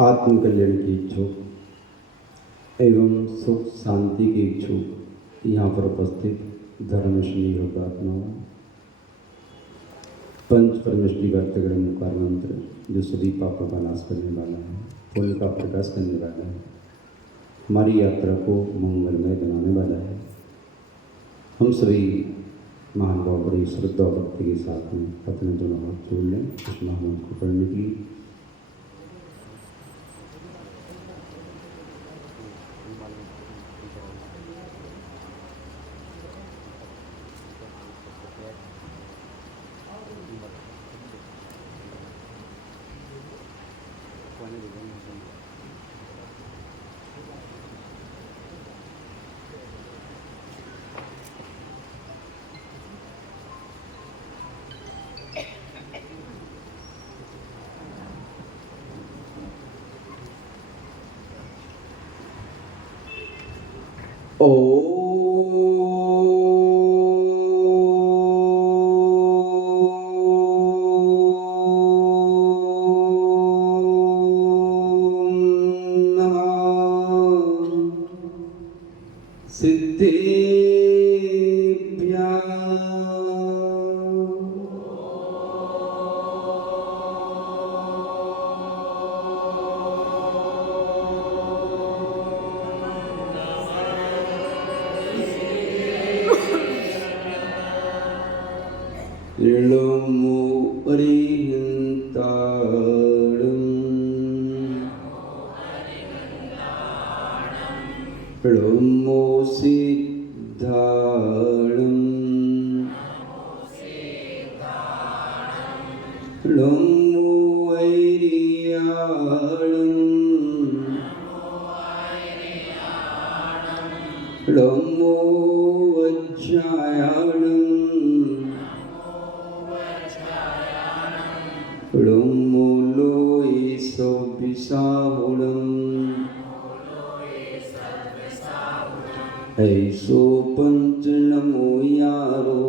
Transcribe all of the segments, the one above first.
आत्मकल्याण की इच्छुक एवं सुख शांति के इच्छुक यहाँ पर उपस्थित धर्मश्री होगात्माओं, पंच परमेश्वरी वार्तागण मुकार मंत्र जो सभी पापों का नाश करने वाला है, पुण्य का प्रकाश करने वाला है, हमारी यात्रा को मंगलमय बनाने वाला है। हम सभी महान भाव बड़ी श्रद्धा भक्ति के साथ में अपने दोनों हाथ जोड़ लें इस महामंत्र को पढ़ने के लिए। ऐसो पंच नमो यारो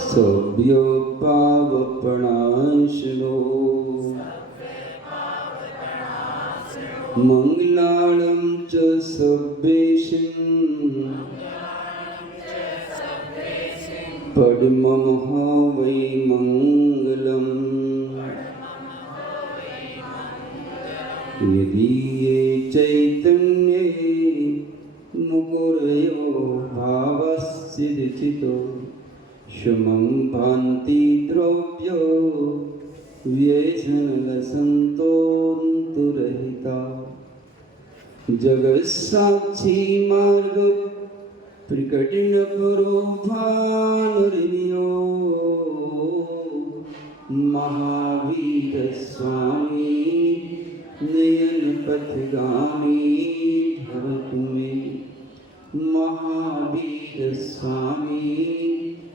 सभ्यो पावपणाशनो मंगलाणं च सभ्येषं पद्मं वै मंगलम् यदि ये चैतन्ये मुकुरयो भावस्सिद्धितो शमं भान्ति द्रव्यो व्यसनलसन्तोऽन्तुरहिता जगत्साक्षी मार्ग प्रकटिन करो भानुर्नियो महावीर स्वामी नयन पथगामी भरत में महावीर स्वामी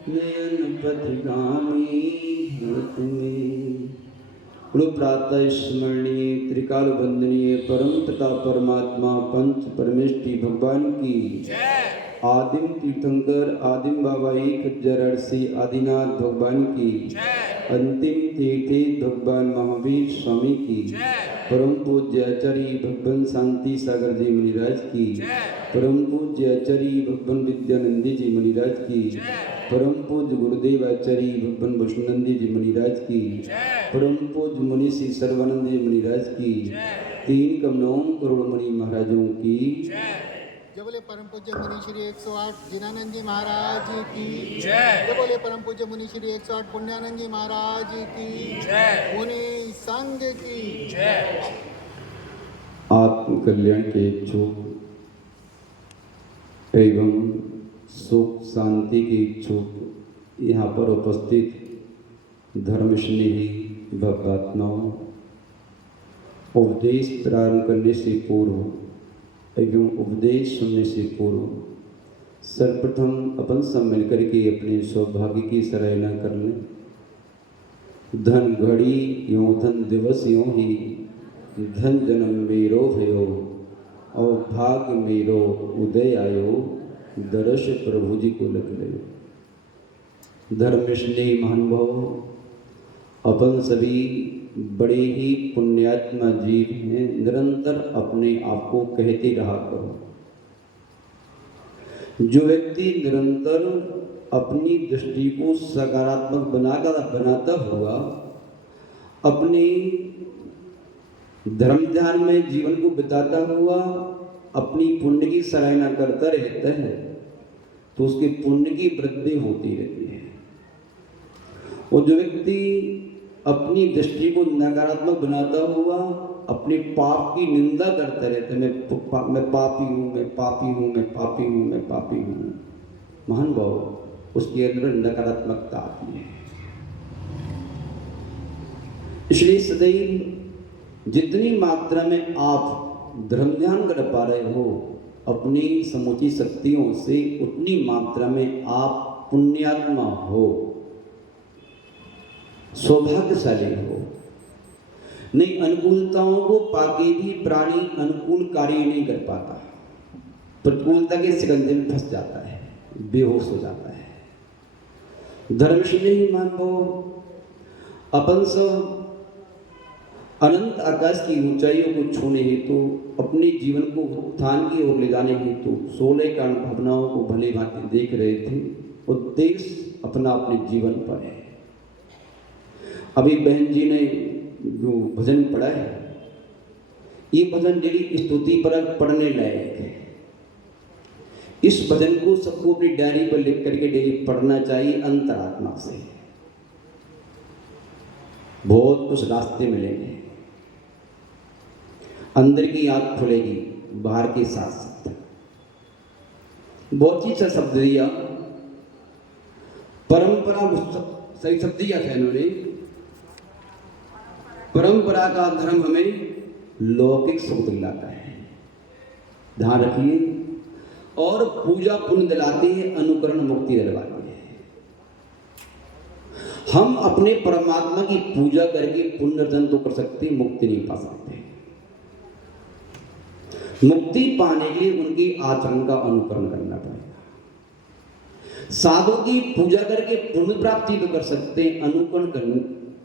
नयन पथगामी भरत में। गुरु प्रातः स्मरणीय त्रिकाल वंदनीय परम पिता परमात्मा पंच परमेष्ठी भगवान की आदिम तीर्थंकर आदिम बाबा एक जरसी आदिनाथ भगवान की अंतिम तीर्थी भगवान महावीर स्वामी की परम पूज्य आचार्य भगवान शांति सागर जी मुनिराज की परम पूज्य आचार्य भगवान विद्यानंदी जी मुनिराज की परम पूज्य गुरुदेव आचार्य भगवान वैष्णोनंदी जी मुनिराज की परम पूज्य मुनि श्री सर्वानंद जी मुनिराज की 3 करोड़ मुनि महाराजों की जय बोले परम पूज्य मुनि श्री 108 जिनानंद जी महाराज की जय। जय बोले परम पूज्य मुनि श्री 108 पुण्यानंद जी महाराज की जय। मुनि संघ की जय। आत्मकल्याण के इच्छुक एवं सुख शांति के इच्छुक यहाँ पर उपस्थित धर्मस्नेही भक्तात्माओं, उपदेश प्रारंभ करने से पूर्व एवं उपदेश सुनने से पूर्व सर्वप्रथम अपन सब मिलकर के अपने सौभाग्य की सराहना कर लें। धन घड़ी यों धन दिवस यों ही धन जन्म मेरो भयो और भाग मेरो उदय आयो दर्श प्रभु जी को लग गयो। धर्मस्नेही महानुभाव अपन सभी बड़े ही पुण्यात्मा जीव हैं, निरंतर अपने आप को कहते रहा करो। जो व्यक्ति निरंतर अपनी दृष्टि को सकारात्मक बनाता हुआ अपने धर्म ध्यान में जीवन को बिताता हुआ अपनी पुण्य की सराहना करता रहता है, तो उसके पुण्य की वृद्धि होती रहती है। और जो व्यक्ति अपनी दृष्टि को नकारात्मक बनाता हुआ अपने पाप की निंदा करता रहता है, मैं पापी हूँ, मैं पापी हूँ, मैं पापी हूँ, मैं पापी हूँ, महान भाव उसके अंदर नकारात्मकता आती है। इसलिए सदैव जितनी मात्रा में आप धर्म ध्यान कर पा रहे हो अपनी समूची शक्तियों से, उतनी मात्रा में आप पुण्यात्मा हो, सौभाग्यशाली हो। नहीं, अनुकूलताओं को पाके भी प्राणी अनुकूल कार्य नहीं कर पाता, प्रतिकूलता के सिकंजे में फंस जाता है, बेहोश हो जाता है। धर्म से नहीं मानो, अपन सब अनंत आकाश की ऊंचाइयों को छूने हेतु अपने जीवन को उत्थान की ओर ले जाने हेतु 16 कांड भावनाओं को भले भांति देख रहे थे। उद्देश्य अपना अपने जीवन पर है। अभी बहन जी ने जो भजन पढ़ा है, ये भजन डेली स्तुति पर पढ़ने लायक है। इस भजन को सबको अपनी डायरी पर लिख करके डेली पढ़ना चाहिए अंतरात्मा से। बहुत कुछ रास्ते मिलेंगे, अंदर की आंख खुलेगी, बाहर के साथ साथ बहुत ही अच्छा शब्द दिया, परंपरा सही शब्द दिया था इन्होंने। परंपरा का धर्म हमें लौकिक सुख दिलाता है, ध्यान रखिए। और पूजा पुण्य दिलाती है, अनुकरण मुक्ति दिलवाती है। हम अपने परमात्मा की पूजा करके पुण्य अर्जन तो कर सकते, मुक्ति नहीं पा सकते। मुक्ति पाने के लिए उनके आचरण का अनुकरण करना पड़ेगा। साधु की पूजा करके पुण्य प्राप्ति तो कर सकते, अनुकरण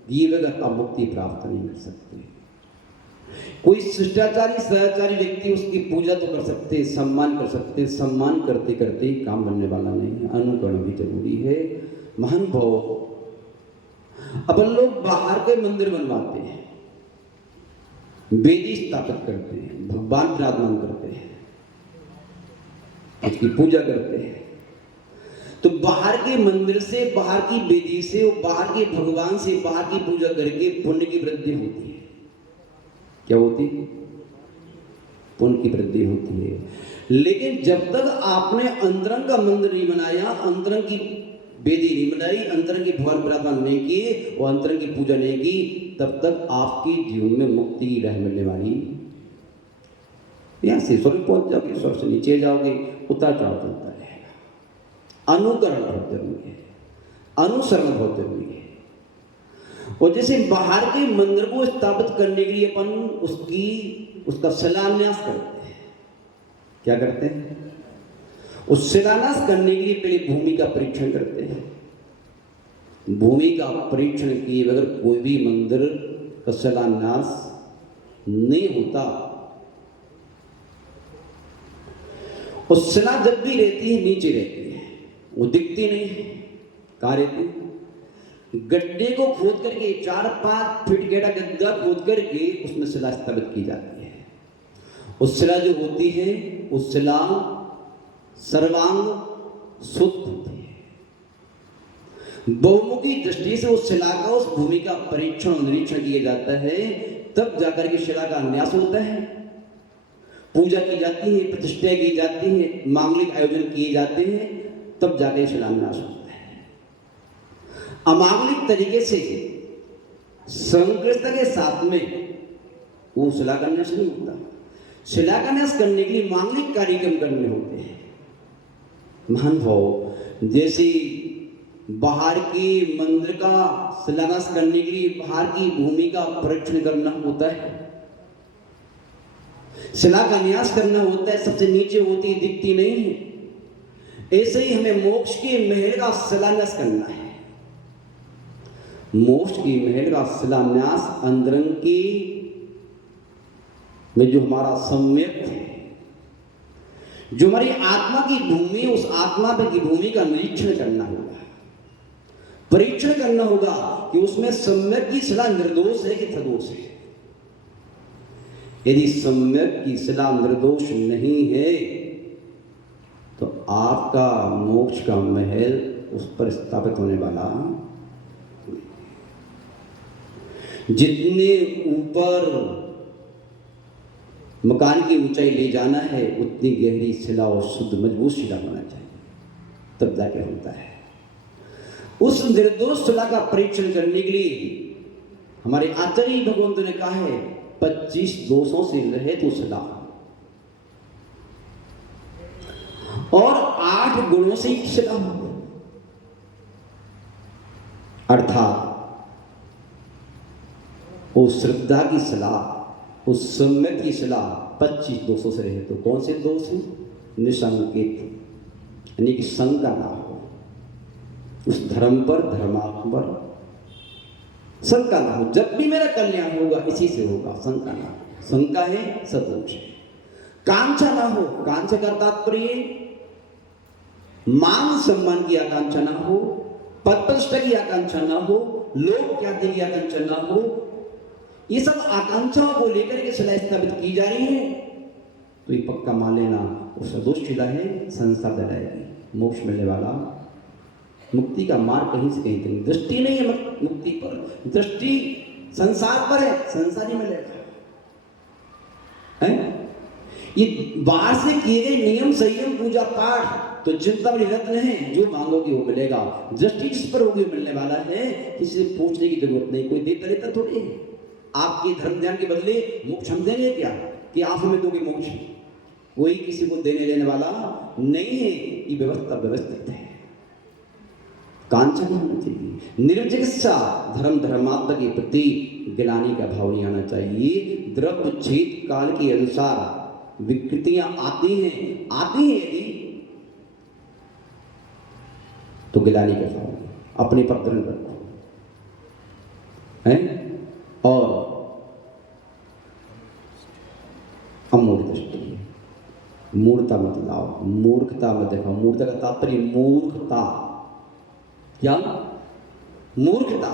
किए बगैर आप मुक्ति प्राप्त नहीं कर सकते। कोई शिष्टाचारी सदाचारी व्यक्ति उसकी पूजा तो कर सकते, सम्मान कर सकते, सम्मान करते करते काम बनने वाला नहीं है, अनुकरण भी जरूरी है। महान भाव, अपन लोग बाहर के मंदिर बनवाते हैं, वेदी स्थापित करते हैं, भगवान विराजमान करते हैं, उसकी पूजा करते हैं, तो बाहर के मंदिर से, बाहर की वेदी से और बाहर के भगवान से बाहर की पूजा करके पुण्य की वृद्धि होती है। क्या होती है? पुण्य की वृद्धि होती है। लेकिन जब तक आपने अंतरंग का मंदिर नहीं बनाया, अंतरंग की वेदी नहीं बनाई, अंतरंग की भगवान विराजमान नहीं किए और अंतरंग की पूजा नहीं की, तब तक आपके जीवन में मुक्ति की राह मिलने वाली। यहाँ से स्वर्ग पहुंच जाओगे, स्वर्ग से नीचे जाओगे, उतार चढ़ाव चलता रहेगा। अनुकरण बहुत जरूरी है, अनुसरण बहुत जरूरी है। और जैसे बाहर के मंदिर को स्थापित करने के लिए अपन उसका शिलान्यास करते हैं। क्या करते हैं? उस शिलान्यास करने के लिए पहले भूमि का परीक्षण करते हैं। भूमि का परीक्षण किए बगैर कोई भी मंदिर का शिलान्यास नहीं होता। और शिला जब भी रहती है नीचे रहती है, वो दिखती नहीं है। कहाँ रहती है? गड्ढे को खोद करके 4-5 फीट गहरा गड्ढा खोद करके उसमें शिला स्थापित की जाती है। उस शिला जो होती है, उस शिला सर्वांग शुद्ध होती है। बहुमुखी दृष्टि से उस शिला का, उस भूमि का परीक्षण और निरीक्षण किया जाता है, तब जाकर के शिला का न्यास होता है, पूजा की जाती है, प्रतिष्ठा की जाती है, मांगलिक आयोजन किए जाते हैं, तब जाकर शिलान्यास होता है। अमांगलिक तरीके से संकृष्टता के साथ में वो शिला का न्यास नहीं होता। शिला का न्यास करने के लिए मांगलिक कार्यक्रम करने होते हैं। महान भाव, जैसे बाहर के मंदिर का शिलान्यास करने के लिए बाहर की भूमि का परीक्षण करना होता है, शिला का न्यास करना होता है, सबसे नीचे होती है, दिखती नहीं है। ऐसे ही हमें मोक्ष के महल का शिलान्यास करना है। मोक्ष की महल का शिलान्यास अंतरंग की में जो हमारा सम्यक है, जो हमारी आत्मा की भूमि, उस आत्मा की भूमि का निरीक्षण करना होगा, परीक्षण करना होगा कि उसमें सम्यक की शिला निर्दोष है कि सदोष है। यदि सम्यक की शिला निर्दोष नहीं है तो आपका मोक्ष का महल उस पर स्थापित होने वाला। जितने ऊपर मकान की ऊंचाई ले जाना है उतनी गहरी शिला और शुद्ध मजबूत शिला होना चाहिए, तब जाके होता है। उस निर्दोष शिला का परीक्षण करने के लिए हमारे आचार्य भगवंत ने कहा है 25 दोषों से रहित तो शिला और 8 गुणों से शिला, अर्थात उस श्रद्धा की शिला, उस सम्यक की शिला 25 दोषों से रहे। तो कौन से दोष हैं? निसंकित, यानी कि शंका ना हो, उस धर्म पर, धर्मात्म पर शंका ना हो। जब भी मेरा कल्याण होगा इसी से होगा, शंका ना हो। शंका है सदोष है। कांक्षा ना हो, कांक्षा का तात्पर्य मान सम्मान की आकांक्षा ना हो, पद प्रतिष्ठा की आकांक्षा ना हो, लोक ख्याति की आकांक्षा ना हो। ये सब आकांक्षाओं को लेकर के शिला स्थापित की जा रही है तो ये पक्का मान लेना वो सदोष शिला है, संसार दिलाएगी। मोक्ष मिलने वाला, मुक्ति का मार्ग कहीं से कहीं तक, दृष्टि नहीं है मुक्ति पर, दृष्टि संसार पर है, संसार ही मिलेगा। ये बाहर से किए गए नियम, संयम, पूजा पाठ तो चिंता में रत्न है, जो मांगोगे वो मिलेगा। दृष्टि जिस पर होगी मिलने वाला है, किसी से पूछने की जरूरत नहीं, कोई देता रहता थोड़ी है। आपके धर्म ध्यान के बदले मोक्ष हम देंगे क्या कि आप हमें दोगे मोक्ष? कोई किसी को देने लेने वाला नहीं है। ये व्यवस्था व्यवस्थित है, कांक्षा नहीं होना चाहिए। निर्चिकित्सा, धर्म धर्मात्मा के प्रति गिलानी का भाव नहीं आना चाहिए। द्रव्य छेद काल के अनुसार विकृतियां आती हैं यदि तो गिलानी का भाव अपने पर दृढ़ रखो है। और अमूढ़ दृष्टि, मूर्खता मत लाओ, मूर्खता मत देखो। मूर्खता का तात्पर्य मूर्खता, क्या मूर्खता,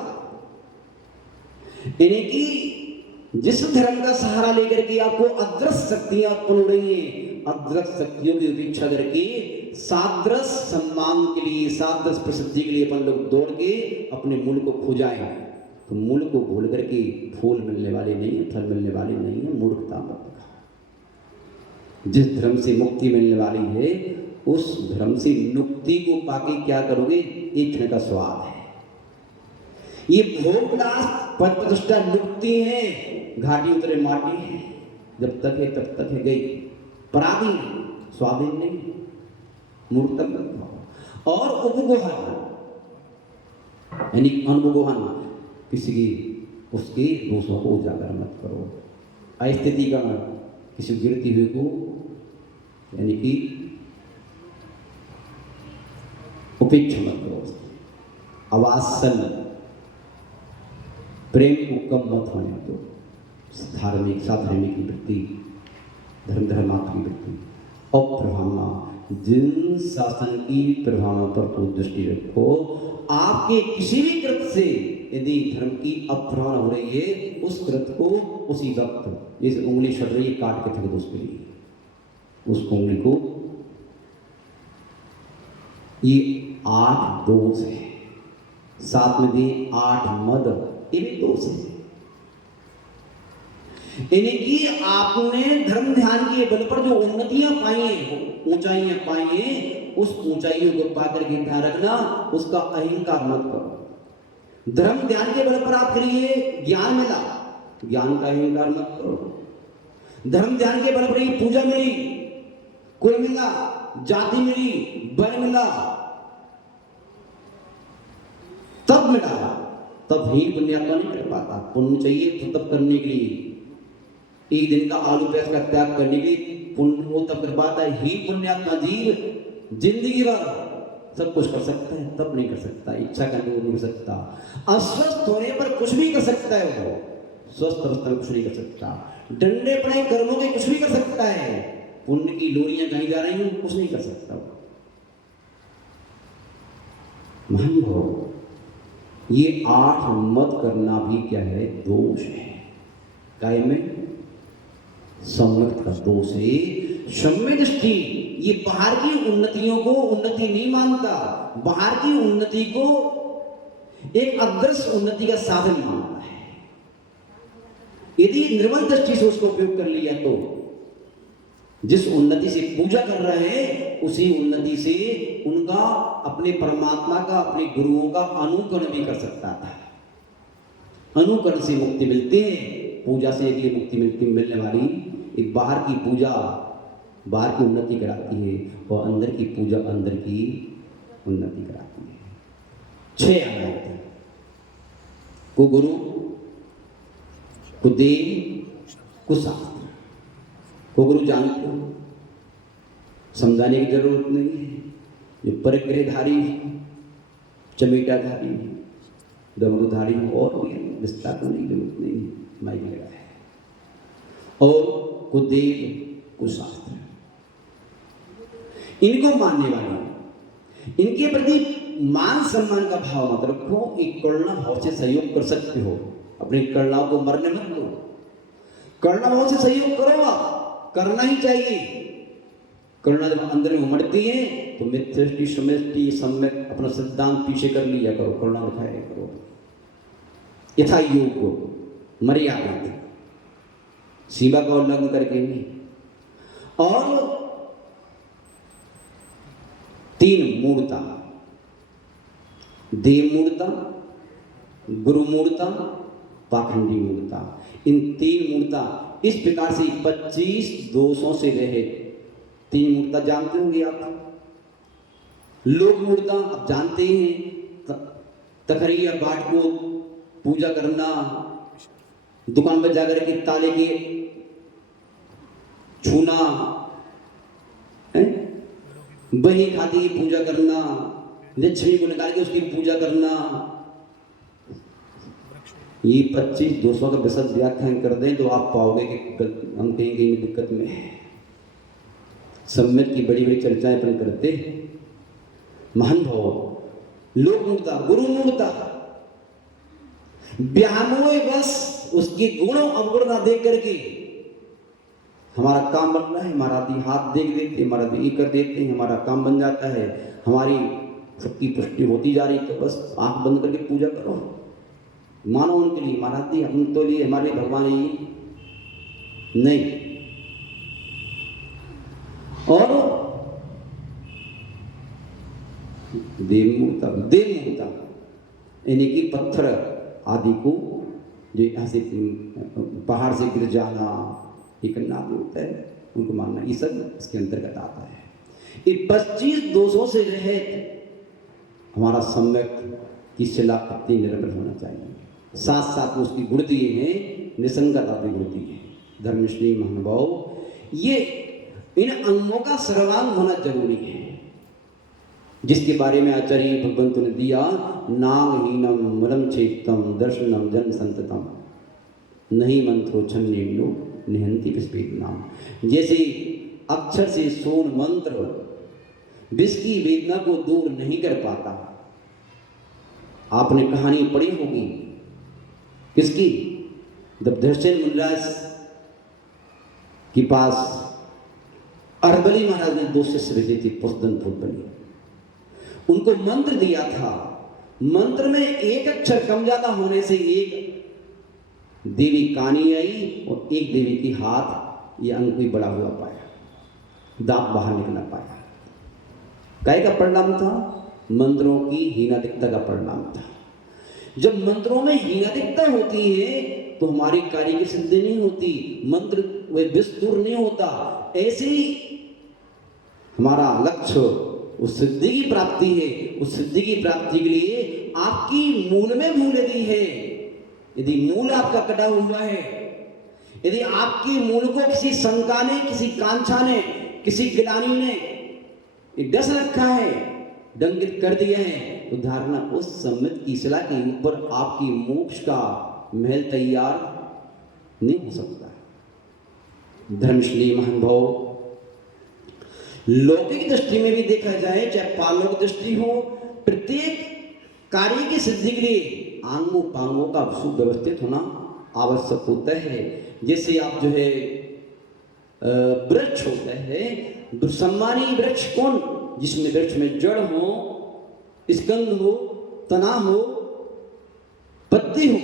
यानी कि जिस धर्म का सहारा लेकर के आपको अदृश्य शक्तियां उत्पन्न हो रही हैं, अदृश्य शक्तियों की उपेक्षा करके सादृश्य सम्मान के लिए, सादृश्य प्रसिद्धि के लिए अपन लोग दौड़ के अपने मूल को खो जाएं तो मूल को भूल करके फूल मिलने वाले नहीं है, फल मिलने वाले नहीं है। मूर्खता मत दिखाओ। जिस धर्म से मुक्ति मिलने वाली है उस धर्म से मुक्ति को पाके क्या करोगे? एक क्षण का स्वाद है। ये भोगलास पद प्रतिष्ठा मुक्ति है, घाटी उतरे माटी है, जब तक है तब तक है, गई पराधीन, स्वाधीन नहीं। मूर्खता मत दिखाओ। और उपगोहन यानी अनुभगोहन, किसी की उसके दोषों को उजागर मत करो। अस्थितिकरण, किसी गिरती हुई को यानी कि उपेक्षा मत करो। अवासन, प्रेम को कम मत होने दो। धार्मिक, साधार्मिक की वृत्ति, धर्म धर्मात्म की वृत्ति। अप्रभावना, जिन शासन की प्रभावना पर को दृष्टि रखो। आपके किसी भी कृत्य से यदि धर्म की अपराध हो रही है, उस कृत्य को उसी वक्त, जैसे उंगली छड़ रही है, काट के फेंक दो उसके लिए, उस उंगली को। ये 8 दोष है, साथ में भी 8 मद, ये भी दोष है। यानी कि आपने धर्म ध्यान के बल पर जो उन्नतियां पाई हैं, ऊंचाइयां पाई हैं, उस ऊंचाइयों को पाकर के ध्यान रखना, उसका अहंकार मत करो। धर्म ध्यान के बल पर आपके लिए ज्ञान मिला, ज्ञान का अहंकार मत करो। धर्म ध्यान के बल पर ही पूजा मिली, कोई मिला, जाति मिली, बल मिला, तब मिला, तब ही पुण्यात्मा नहीं कर पाता। पुण्य चाहिए तो तब करने के लिए, एक दिन का आलू प्याज का त्याग करने के लिए पुण्य वो तब कर पाता है ही पुण्यात्मा जीव जिंदगी भर सब कुछ कर सकता है, तब नहीं कर सकता। इच्छा करने को नहीं कर सकता। अस्वस्थ होने पर कुछ भी कर सकता है वो, स्वस्थ अवस्था में कुछ नहीं कर सकता। डंडे पड़े कर्मों के कुछ भी कर सकता है। पुण्य की लोरियां कहीं जा रही हैं, कुछ नहीं कर सकता वो। मान लो ये 8 मत करना भी क्या है, दोष है। काय में सम्यक का दोष है। सम्यक दृष्टि ये बाहर की उन्नतियों को उन्नति नहीं मानता, बाहर की उन्नति को एक अदृश्य उन्नति का साधन मानता है। यदि निर्मल दृष्टि से उसको उपयोग कर लिया तो जिस उन्नति से पूजा कर रहे हैं उसी उन्नति से उनका अपने परमात्मा का, अपने गुरुओं का अनुकरण भी कर सकता था। अनुकरण से मुक्ति मिलती है। पूजा से एक ये मुक्ति मिलने वाली एक बाहर की पूजा बाहर की उन्नति कराती है और अंदर की पूजा अंदर की उन्नति कराती है। 6 आयात को गुरु, को देव, को शास्त्र। को गुरु जानते हो, समझाने की जरूरत नहीं है। जो परिग्रहधारी, चमेटाधारी, डमरूधारी और भी विस्तार करने की जरूरत नहीं है, माइक लगा है। और को देव, को शास्त्र, इनको मानने वाले, इनके प्रति मान सम्मान का भाव मत रखो। एक करुणा भाव से सहयोग कर सकते हो, अपनी करुणाओं को मरने मत दो। करुणा भाव से सहयोग करो, आप करना ही चाहिए। करुणा जब अंदर में उमड़ती है तो मित्रष्टि समष्टि सम्यक अपना सिद्धांत पीछे कर लिया करो, करुणा दिखाया करो। यथा योग मर्यादा, सीमा का उल्लंघन करके नहीं। और 3 मूर्ता, देव मूर्ता, गुरु मूर्ता, पाखंडी मूर्ता। इन 3 मूर्ता इस प्रकार से 25 दोषों से रहे। 3 मूर्ता जानते होंगे आप। लोक मूर्ता आप जानते हैं, तखरिया बाट को पूजा करना, दुकान पर जाकर के ताले के छूना, बही खाती की पूजा करना, लक्ष्मी को निकाल के उसकी पूजा करना। ये 25 दोषों का विशद व्याख्यान कर दें तो आप पाओगे कि हम कहीं कहीं दिक्कत में है। सम्यक की बड़ी बड़ी चर्चाएं अपन करते हैं। महान भाव लोक मूर्ता, गुरु मूर्ता, व्यामोह बस उसके गुणों अवगुण ना देख करके हमारा काम बन रहा है, हमारा हाथ देख देते हैं, हमारा ये कर देते हैं, हमारा काम बन जाता है, हमारी सबकी पुष्टि होती जा रही। तो बस आंख बंद करके पूजा करो, मानो उनके लिए महाराज जी, हम तो लिए हमारे भगवान ही नहीं। और देव मूर्ता यानी कि पत्थर आदि को जो यहाँ से पहाड़ से गिर जाना, ये करना आदि होता है, उनको मानना, ये सब इसके अंतर्गत आता है। ये 25 दोषों से रहित हमारा सम्यक की शिला पत्नी निरंतर होना चाहिए। साथ साथ में उसकी गुण दिए हैं, निसंगता भी गुण दी है। धर्मश्री महानुभाव, ये इन अंगों का सर्वांग होना जरूरी है, जिसके बारे में आचार्य भगवंत ने दिया, नागहीनम मलम छेदतम दर्शनम जन संततम नहीं मंत्रो छन्नेयो निहंति विस्पेद नाम। जैसे अक्षर से सोन मंत्र विष की वेदना को दूर नहीं कर पाता। आपने कहानी पढ़ी होगी किसकी, जब धर्षण मुनिराज के पास अरबली महाराज ने 2 शिष्य भेजे थे, पुष्दन फुटबली, उनको मंत्र दिया था। मंत्र में एक अक्षर कम ज्यादा होने से एक देवी कानी आई और एक देवी की हाथ ये अंग कोई बड़ा हुआ पाया, दांत बाहर निकलना पाया। काय का परिणाम था? मंत्रों की हीनादिकता का परिणाम था। जब मंत्रों में हीनादिकता होती है तो हमारी कार्य की सिद्धि नहीं होती, मंत्र वे विस्तूर नहीं होता। ऐसे ही हमारा लक्ष्य उस सिद्धि की प्राप्ति है। उस सिद्धि की प्राप्ति के लिए आपकी मूल में भूल दी है। यदि मूल आपका कटा हुआ है, यदि आपके मूल को किसी शंका ने, किसी कांछा ने, किसी गिलानी ने डस रखा है, डंकित कर दिए हैं, तो धारणा उस सम्मित की शिला के ऊपर आपकी मोक्ष का महल तैयार नहीं हो सकता। धर्मश्री महान भाव, लौकिक दृष्टि में भी देखा जाए, चाहे पारलौकिक दृष्टि हो, प्रत्येक कार्य की सिद्धि के लिए आंगों पांगों का सुव्यवस्थित होना आवश्यक होता है। जैसे आप जो है वृक्ष होता है, सम्मानी वृक्ष कौन? जिसमें वृक्ष में जड़ हो, स्कंद हो, तना हो, पत्ती हो,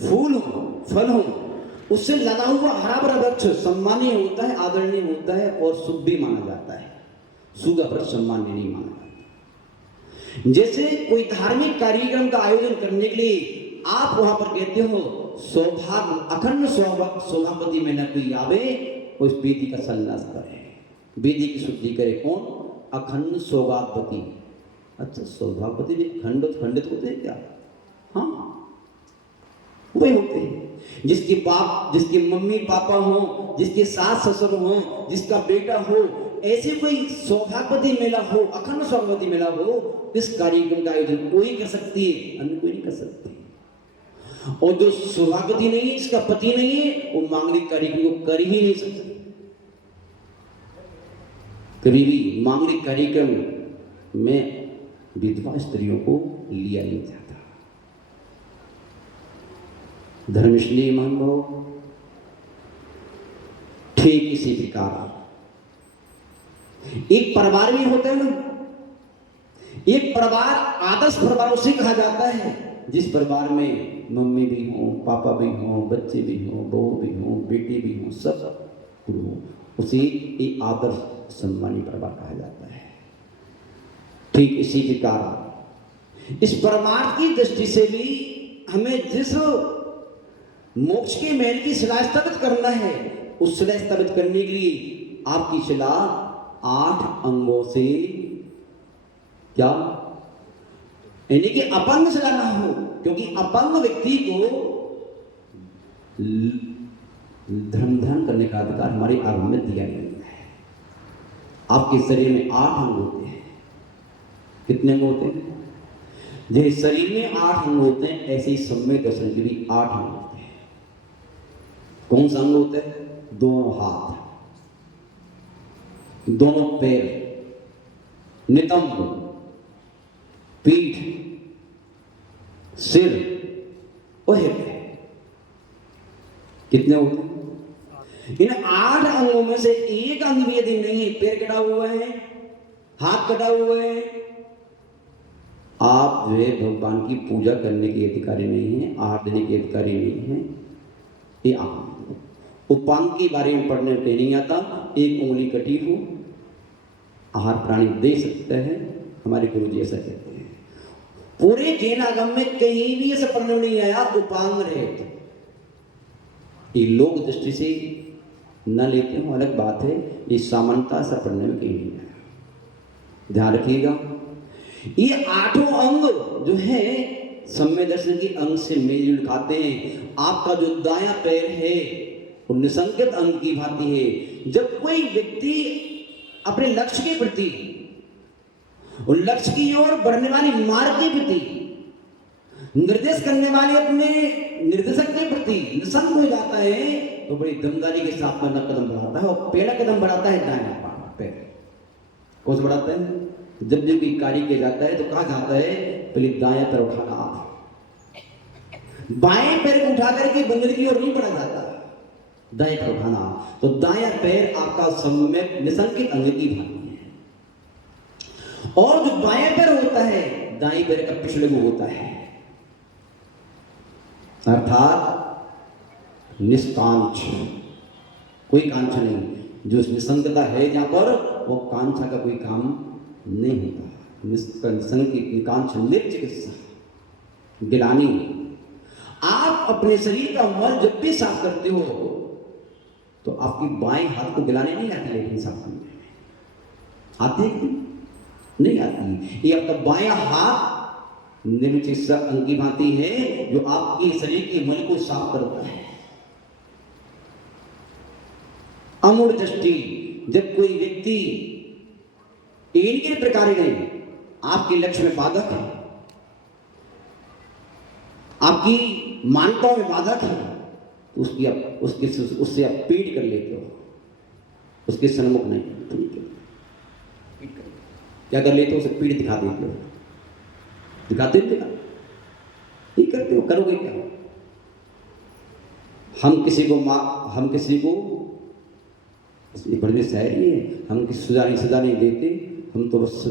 फूल हो, फल हो, उससे लगा हुआ हरा भरा वृक्ष सम्मानीय होता है, आदरणीय होता है और शुभ भी माना जाता है। सूखा वृक्ष सम्मानीय नहीं माना जाता। जैसे कोई धार्मिक कार्यक्रम का आयोजन करने के लिए आप वहां पर कहते हो सौभाग्य अखंड सौभाग्यवती में न कोई आवे, उस वेदी का सन्यास करे, वेदी की शुद्धि करे। कौन? अखंड सौभाग्यवती। अच्छा, सौभाग्यवती भी खंडित होते हैं क्या? हाँ, वही होते हैं जिसके बाप, जिसके मम्मी पापा हो, जिसके सास ससुर हो, जिसका बेटा हो, ऐसे कोई सौभाग्यवती मेला हो, अखंड सौभाग्यवती मेला हो, इस कार्यक्रम का आयोजन कोई कर सकती है, अन्य कोई नहीं कर सकती। और जो सौभाग्यवती नहीं है, जिसका पति नहीं है, वो मांगलिक कार्यक्रम को कर ही नहीं सकती। कभी भी मांगलिक कार्यक्रम में विधवा स्त्रियों को लिया नहीं जाता। धर्मश्री मान लो, ठीक इसी प्रकार एक परिवार में होता है ना, एक परिवार आदर्श परिवार उसे कहा जाता है जिस परिवार में मम्मी भी हो, पापा भी हो, बच्चे भी हो, बहू भी हो, बेटी भी हो, सब हो, उसे एक आदर्श सम्मानी परिवार कहा जाता है। ठीक इसी प्रकार इस परमार्थ की दृष्टि से भी हमें जिस मोक्ष के महल की शिला स्थापित करना है, उस शिला स्थापित करने के लिए आपकी शिला 8 अंगों से क्या, यानी कि अपंग शिला ना हो, क्योंकि अपंग व्यक्ति को धर्म ध्यान करने का अधिकार हमारे आगम में दिया गया है। आपके शरीर में 8 अंग होते हैं। कितने अंग होते हैं? जैसे शरीर में 8 अंग होते हैं, ऐसे ही सम्यक दर्शन के भी 8 अंग होते हैं। कौन सा अंग होते हैं? दोनों हाथ, दोनों पैर, नितंब, पीठ, सिर और हृदय। कितने होते हैं? इन 8 अंगों में से एक अंग भी यदि नहीं है, पैर कटा हुआ है, हाथ कटा हुआ है, आप जो है भगवान की पूजा करने के अधिकारी नहीं है, आहार देने के अधिकारी नहीं है। ये आप उपांग के बारे में पढ़ने पे नहीं आता। एक उंगली कटी हो, आहार प्राणी दे सकता है, हमारे गुरु जी ऐसा कहते हैं। पूरे जैन आगम में कहीं भी ऐसा पढ़ने नहीं आया उपांग रहित। ये लोग दृष्टि से न लेते हो अलग बात है, ये सामान्यता ऐसा पढ़ने में कहीं नहीं आया। ध्यान रखिएगा, ये 8 अंग जो है सम्य दर्शन के अंग से मेल जोल खाते हैं। आपका जो दायां पैर है वो निसंकेत अंग की भांति है। जब कोई व्यक्ति अपने लक्ष्य के प्रति और लक्ष्य की ओर बढ़ने वाली मार्ग के प्रति निर्देश करने वाले अपने निर्देशक के प्रति निसंग हो जाता है, तो बड़ी दमदारी के साथ में कदम बढ़ाता है और पहला कदम बढ़ाता है दायां पैर। कौन सा बढ़ाता है? जब जब भी कार्य किया जाता है तो कहा जाता है पहले दायां पैर उठाना, बाएं पैर को उठा करके बंदर की ओर नहीं बढ़ा जाता, दाएं पैर उठाना। तो दायां पैर आपका सम्यक निसंकित अंग की भांति है। और जो बायां पैर होता है, दाएं पैर का पिछले को होता है, अर्थात निष्कांक्ष, कोई कांक्षा नहीं। जो निसंगता है जहां पर, वो कांक्षा का कोई काम नहीं होता। निकांक्ष निर्चिकित्सा, गिलानी। आप अपने शरीर का मल जब भी साफ करते हो तो आपकी बाएं हाथ को गिलाने नहीं आती, लेकिन साफ करने आती है नहीं आती। ये आपका बायां हाथ निर्चिकित्सा अंग की भांति है, जो आपके शरीर के मल को साफ करता है। अमूढ़ दृष्टि, जब कोई व्यक्ति इनके प्रकार नहीं आपके लक्ष्य में बाधक है, आपकी मान्यताओं में बाधक है, तो उससे आप पीड़ कर लेते हो, उसके सन्मुख नहीं। ठीक है, क्या कर लेते हो? उसे पीड़ दिखा देते हो, दिखाते हो क्या? नहीं करते हो, करोगे क्या? हम किसी को बड़े शायरी है, हम किसी सजा नहीं देते, हम तो बस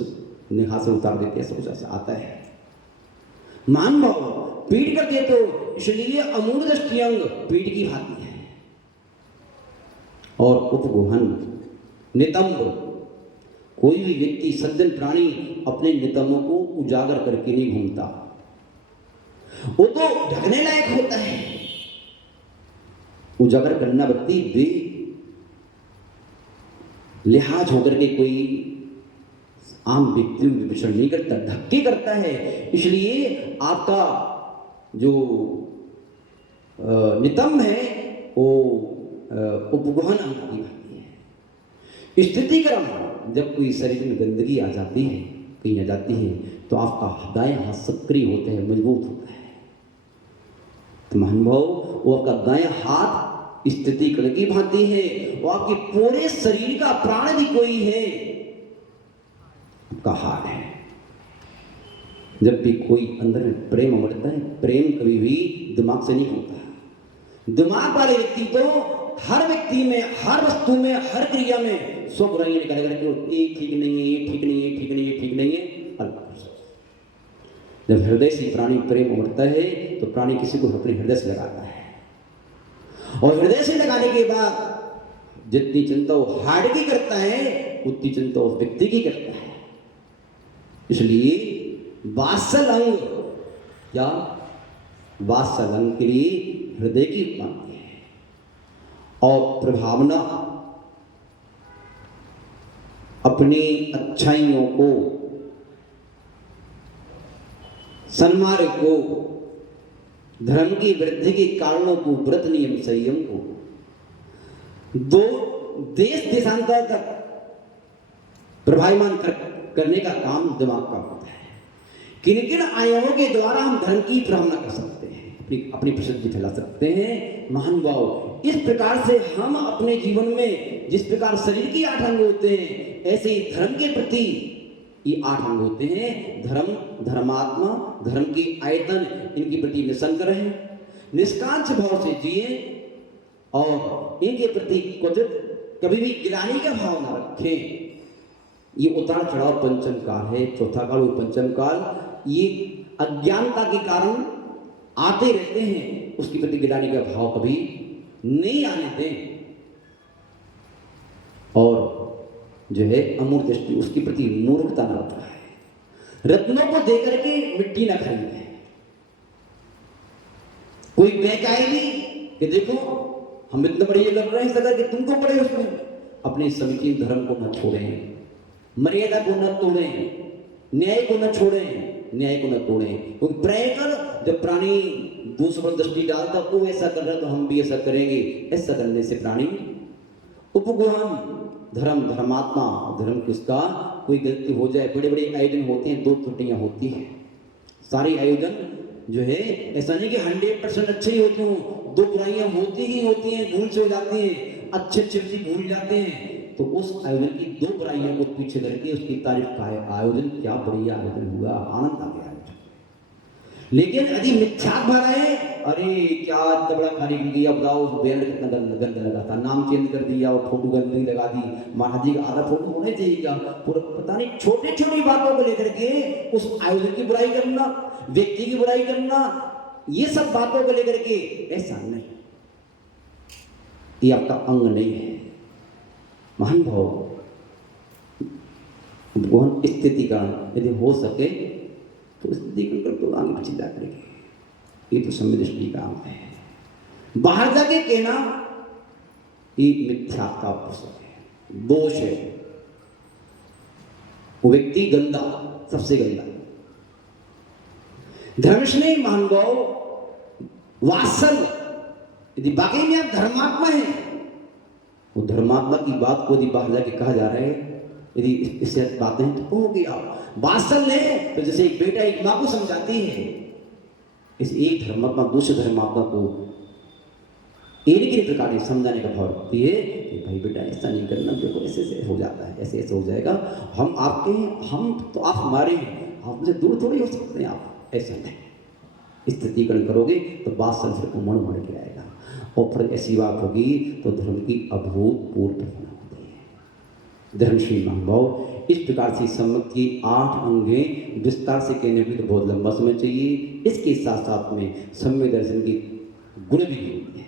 निगाह से उतार देते, ऐसा कुछ ऐसा आता है। मान भाव पीड़ कर देते हो, इसलिए अमूढ़ दृष्टि अंग पीड़ की भांति है। और उपगोहन नितंब, कोई भी व्यक्ति सज्जन प्राणी अपने नितंबों को उजागर करके नहीं घूमता, वो तो ढकने लायक होता है। उजागर करना व्यक्ति बे लिहाज होकर के कोई आम व्यक्ति विमर्शन नहीं करता, धक्के करता है। इसलिए आपका जो नितंब है वो उपगोहन अंग की भांति है। स्थिति क्रम, जब कोई शरीर में गंदगी आ जाती है, कहीं आ जाती है, तो आपका दायां हाथ सक्रिय होता है, मजबूत होता है। तो महानुभाव, वो आपका दायां हाथ स्थिति कण की भांति है, वो आपके पूरे शरीर का प्राण भी कोई है, आपका हाथ है। जब भी कोई अंदर में प्रेम उमड़ता है, प्रेम कभी भी दिमाग से नहीं होता। दिमाग वाले व्यक्ति तो हर व्यक्ति में, हर वस्तु में, हर क्रिया में सौ बुराइयां निकालेगा कि ये ठीक नहीं है, ये ठीक नहीं है, ठीक नहीं है, ठीक नहीं है। जब हृदय से प्राणी प्रेम उमड़ता है तो प्राणी किसी को अपने हृदय से लगाता है, और हृदय से लगाने के बाद जितनी चिंता वो हार्ट की करता है, उतनी चिंता उस व्यक्ति की करता है। इसलिए वात्सल अंग या वात्सल अंग के लिए हृदय की मांगते हैं। और प्रभावना, अपनी अच्छाइयों को, सन्मार्ग को, धर्म की वृद्धि के कारणों को, व्रत नियम संयम को, दो देश देशांतर तक प्रभावमान करने का काम दिमाग का होता है। किन किन आयामों के द्वारा हम धर्म की प्रभावना कर सकते हैं, अपनी प्रसिद्धि फैला सकते हैं। महानुभाव, इस प्रकार से हम अपने जीवन में जिस प्रकार शरीर की 8 अंग होते हैं, ऐसे ही धर्म के प्रति ये 8 अंग होते हैं। धर्म, धर्मात्मा, धर्म के आयतन, इनके प्रति निसंग रहें, निष्कांक्ष भाव से जिए, और इनके प्रति कभी भी गिराने का भाव न रखें। ये उतार चढ़ाव पंचम काल है, चौथा काल और पंचम काल, ये अज्ञानता के कारण आते रहते हैं, उसके प्रति गिराने का भाव कभी नहीं आने दें। और जो है अमूर्त दृष्टि, उसके प्रति मूर्खता न होता है। रत्नों को देकर के मिट्टी न खरीदे। कोई बहकाएगी कि देखो हम इतना बड़ी ये कर रहे हैं, सगर कि तुमको पड़े उसमें। अपने समीचीन धर्म को न छोड़ें, मर्यादा को न तोड़ें, न्याय को न छोड़ें, न्याय को न तोड़ें। क्योंकि प्रेम कर, जब प्राणी दूसरों पर दृष्टि डालता, वो ऐसा कर रहा तो हम भी ऐसा करेंगे, ऐसा करने से प्राणी उपगोहन, धर्म, धर्मात्मा, धर्म किसका कोई गलती हो जाए, बड़े बड़े आयोजन होते हैं, 2 त्रुटियां होती हैं। सारे आयोजन जो है ऐसा नहीं कि 100% अच्छे ही होते हों, 2 बुराइयां होती ही होती हैं, भूल से हो जाती हैं, अच्छे अच्छे भूल जाते हैं। तो उस आयोजन की 2 बुराइयों को पीछे करके उसकी तारीफ का आयोजन, क्या बढ़िया आयोजन हुआ, आनंद आ गया। लेकिन यदि मिथ्याक भरा है, अरे क्या इतना बड़ा कारीगर किया, बताओ उस बैनर कितना गंद लगा था, नाम चेंज कर दिया और फोटो गंदी लगा दी, महाराज जी का आधा फोटो होने चाहिए क्या, पूरा पता नहीं। छोटी छोटी बातों को लेकर के उस आयोजन की बुराई करना, व्यक्ति की बुराई करना, ये सब बातों को लेकर के ऐसा नहीं, ये आपका अंग नहीं है। महान भाव, गौन स्थिति का यदि हो सके तो स्थिति को आगे पीछे जा करेंगे, ये तो समय दृष्टि का अंग है। बाहर जाके कहना ये मिथ्या का पुस्तक है, दोष है। वो व्यक्ति गंदा, सबसे गंदा। धर्मस्नेह महानुभाव वात्सल, यदि वाकई में आप धर्मात्मा हैं, वो धर्मात्मा की बात को यदि बाहर जाके कहा जा रहा है यदि इससे बातें हैं तो कहोगे आप। वात्सल्य है तो जैसे एक बेटा एक माँ को समझाती है, इस एक धर्मात्मा दूसरे धर्मात्मा को एक ही प्रकार से समझाने का भाव रखती है कि भाई बेटा ऐसा नहीं करना, देखो ऐसे ऐसे हो जाता है, ऐसे ऐसे हो जाएगा, हम आपके हैं, हम तो आप हमारे हैं, आपसे दूर थोड़ी हो सकते हैं आप, ऐसा नहीं। स्थितिकरण करोगे तो वात्सल्य फिर उमड़ के आएगा, और फिर ऐसी बात होगी तो धर्म की अभूतपूर्व घटना होती है। धर्मशील महानुभाव, इस प्रकार से सम्मत की 8 अंगें विस्तार से कहने के लिए तो बहुत लंबा समय चाहिए। इसके साथ साथ में सम्यक दर्शन की गुण भी होते हैं।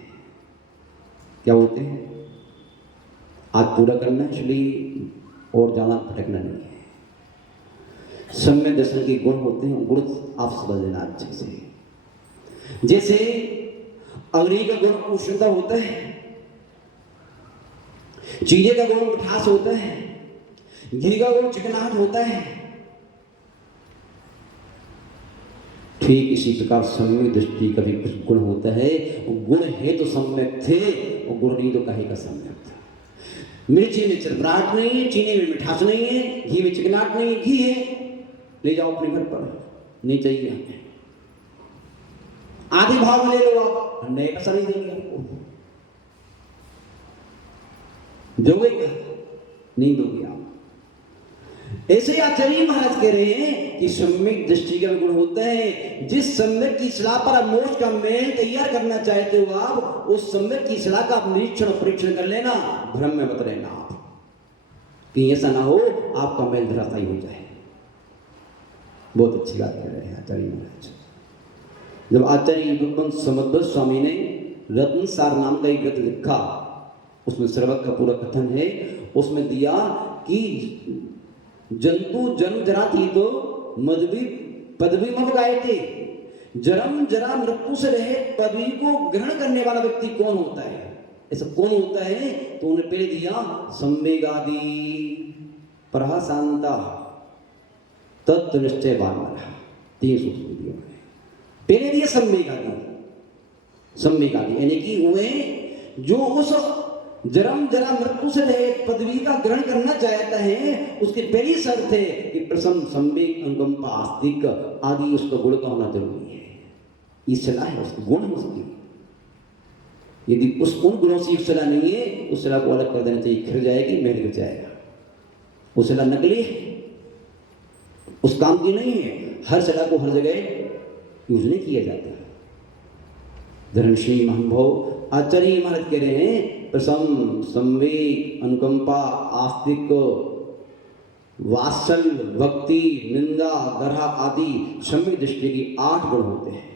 क्या होते हैं आज पूरा करना, इसलिए और ज़्यादा भटकना नहीं है। सम्यक दर्शन के गुण होते हैं, गुण आप समझ लेना अच्छे से। जैसे अग्नि का गुण उष्णता होता है, चीजे का गुण मिठास होता है, घी का गुण चिकनाहट होता है, ठीक इसी प्रकार सम्यक दृष्टि का भी कुछ गुण होता है। गुण है तो सम्यक थे, और गुण नहीं तो कहीं का सम्यक था। मिर्ची में चरबराहट नहीं है, चीनी में मिठास नहीं है, घी में चिकनाहट नहीं है, घी है ले जाओ अपने घर पर, नहीं चाहिए हमें, आधे भाव में ले लो आप, नए पैसा नहीं देंगे आपको, दोगे क्या? नहीं दोगे आप। ऐसे आचार्य महाराज कह रहे हैं कि सम्यक दृष्टि का गुण होता है। जिस सम्यक की सलाह पर आप मोक्ष का मेल तैयार करना चाहते हो, आप उस सम्यक की सलाह का आप निरीक्षण और परीक्षण कर लेना, भ्रम में मत रहना आप, कि ऐसा ना हो आपका मेल धराशायी हो जाए। बहुत अच्छी बात कह रहे हैं आचार्य महाराज। जब आचार्य समद्भव स्वामी ने रत्न सार नाम का एक ग्रंथ लिखा, उसमें सर्वक का पूरा कथन है, उसमें दिया कि जंतु जन्म जरा थी तो मदवी पदवी मत गाए थे, जन्म जरा मृत्यु से रहे पदवी को ग्रहण करने वाला व्यक्ति कौन होता है, ऐसा कौन होता है? तो उन्हें पहले दिया संवेगादि प्रहाशांता तत्व निश्चयवान वाला, 3 सूत्र दिए पहले दिए संवेगादि। संवेगादि यानी कि वे जो उस जन्म जरा मृत्यु से रहे पदवी का ग्रहण करना चाहता है, उसकी पहली शर्त है कि प्रसम संवेग अनुकंपा आस्तिक आदि उसका गुण का होना जरूरी है। ये सलाह है उसकी, गुण उसकी। यदि उस उन गुणों से सलाह नहीं है, उस सलाह को अलग कर देना चाहिए, खिर जाएगी, महल गिर जाएगा। वो सलाह नकली है, उस काम की नहीं है। हर सलाह को हर जगह यूज नहीं किया जाता। धर्मशील महानुभाव आचार्य महाराज कह रहे हैं प्रसम संवेग अनुकंपा आस्तिक वात्सल्य भक्ति निंदा गर्हा आदि सम्यक दृष्टि की 8 गुण होते हैं।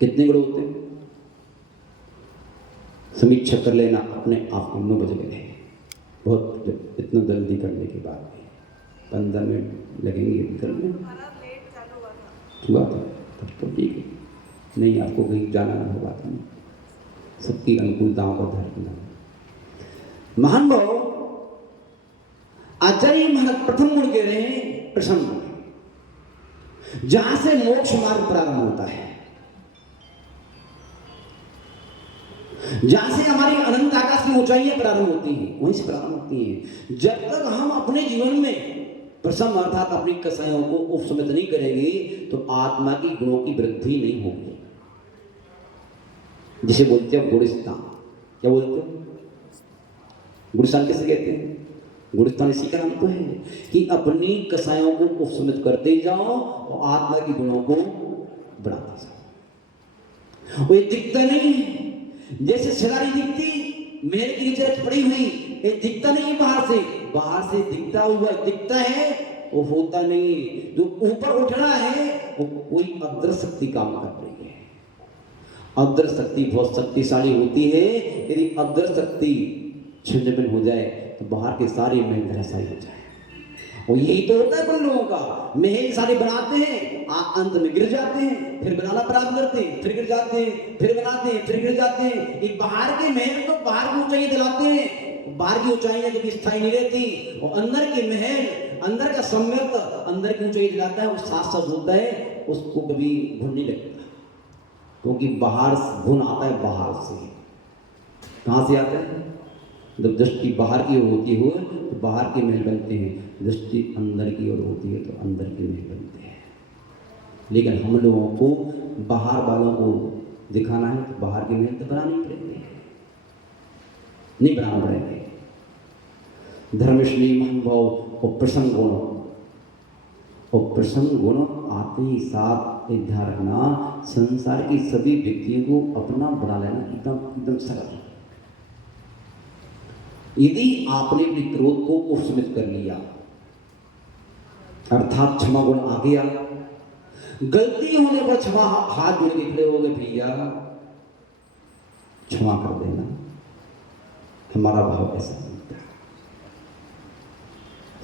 कितने गुण होते हैं? समीक्षा कर लेना अपने आप को, 9 बज गए बहुत, इतना जल्दी करने के बाद 15 मिनट लगेंगे करने हुआ था, तब तो ठीक है, नहीं आपको कहीं जाना ना होगा था, सबकी अनुकूलताओं का ध्यान रखना। महान भाव आचार्य महाराज प्रथम गुण कह रहे हैं प्रसन्न, जहां से मोक्ष मार्ग प्रारंभ होता है, जहां से हमारी अनंत आकाश की ऊंचाइयां प्रारंभ होती हैं, वहीं से प्रारंभ होती हैं। जब तक हम अपने जीवन में प्रसन्न अर्थात अपनी कसायों को उपसमित नहीं करेंगे, तो आत्मा की गुणों की वृद्धि नहीं होगी। जिसे बोलते हैं गुणस्थान, क्या बोलते हैं? गुणस्थान कैसे कहते हैं? गुणस्थान इसी का नाम तो है कि अपनी कसायों को उपसमित करते जाओ और आत्मा की गुणों को बढ़ाते जाओ। वो ये दिखता नहीं है, जैसे सिलारी दिखती महल की नीचे पड़ी हुई, ये दिखता नहीं है बाहर से दिखता हुआ दिखता है, वो होता नहीं। जो ऊपर उठ रहा है वो कोई अदृश्य शक्ति काम कर रही है। अदृश्य शक्ति बहुत शक्तिशाली होती है। यदि अदृश्य शक्ति छिन्न हो जाए तो बाहर के सारे महल धराशायी हो जाए। और यही तो होता है बन लोगों का, महल सारे बनाते हैं, अंत में गिर जाते हैं, फिर बनाना प्रारंभ करते हैं, फिर गिर जाते हैं, फिर बनाते हैं, फिर गिर जाते हैं। एक बाहर के महल तो बाहर की ऊंचाई दिलाते हैं, बाहर की ऊंचाइयां कभी स्थायी नहीं रहती, और अंदर के महल, अंदर का सम्यक अंदर की ऊंचाई दिलाता है, वो साथ साथ होता है, उसको कभी घुन नहीं लगता, क्योंकि बाहर घुन आता है बाहर से। कहां से आता है? जब दृष्टि बाहर की ओर होती हो तो बाहर के महल बनते हैं, दृष्टि अंदर की ओर होती है तो अंदर के महल बनते हैं। लेकिन हम लोगों को बाहर वालों को दिखाना है तो बाहर के महल तो बनाने पड़ेंगे, नहीं बनाना पड़ेंगे। धर्मश्री महानुभाव और प्रसंग गुण, और प्रसंग गुण आते ही साथ एक ध्यान रखना, संसार की सभी व्यक्तियों को अपना बना लेना एकदम एकदम सरल। यदि आपने अपने क्रोध को उपशमित कर लिया, अर्थात क्षमा गुण आ गया, गलती होने पर क्षमा हाथ जोड़ के खड़े हो गए, भैया क्षमा कर देना, हमारा भाव ऐसा नहीं था।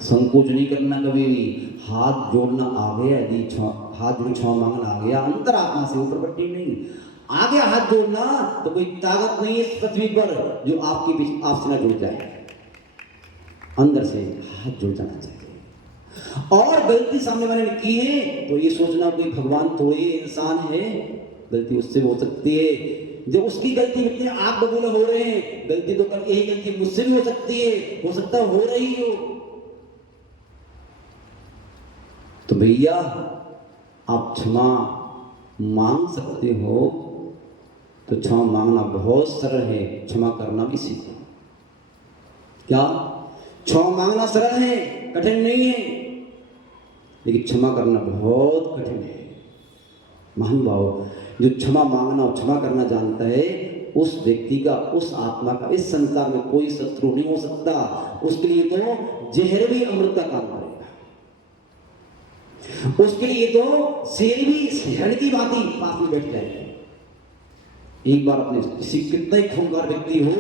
संकोच नहीं करना कभी भी, हाथ जोड़ना आ गया, यदि हाथ जोड़ क्षमा मांगना आ गया अंतरात्मा से, ऊपर पट्टी नहीं, आ गया हाथ जोड़ना तो कोई ताकत नहीं है इस पृथ्वी पर जो आपके बीच आपसे ना जुड़ जाए। अंदर से हाथ जुड़ जाना चाहिए। और गलती सामने वाले ने की है तो ये सोचना कोई भगवान थोड़ी इंसान है, गलती उससे हो सकती है। जब उसकी गलती इतने आग बबूला हो रहे हैं, गलती तो कल यही गलती मुझसे भी हो सकती है, हो सकता है हो रही हो। तो भैया आप क्षमा मांग सकते हो तो क्षमा मांगना बहुत सरल है, क्षमा करना भी सीखो। क्या क्षमा मांगना सरल है, कठिन नहीं है, लेकिन क्षमा करना बहुत कठिन है। महानुभाव, जो क्षमा मांगना और क्षमा करना जानता है उस व्यक्ति का, उस आत्मा का इस संसार में कोई शत्रु नहीं हो सकता। उसके लिए तो जहर भी अमृत का काम करेगा, उसके लिए तो शेर भी हिरण की भांति पास में बैठ जाएगा। एक बार अपने किसी कितना ही खूंखार व्यक्ति हो,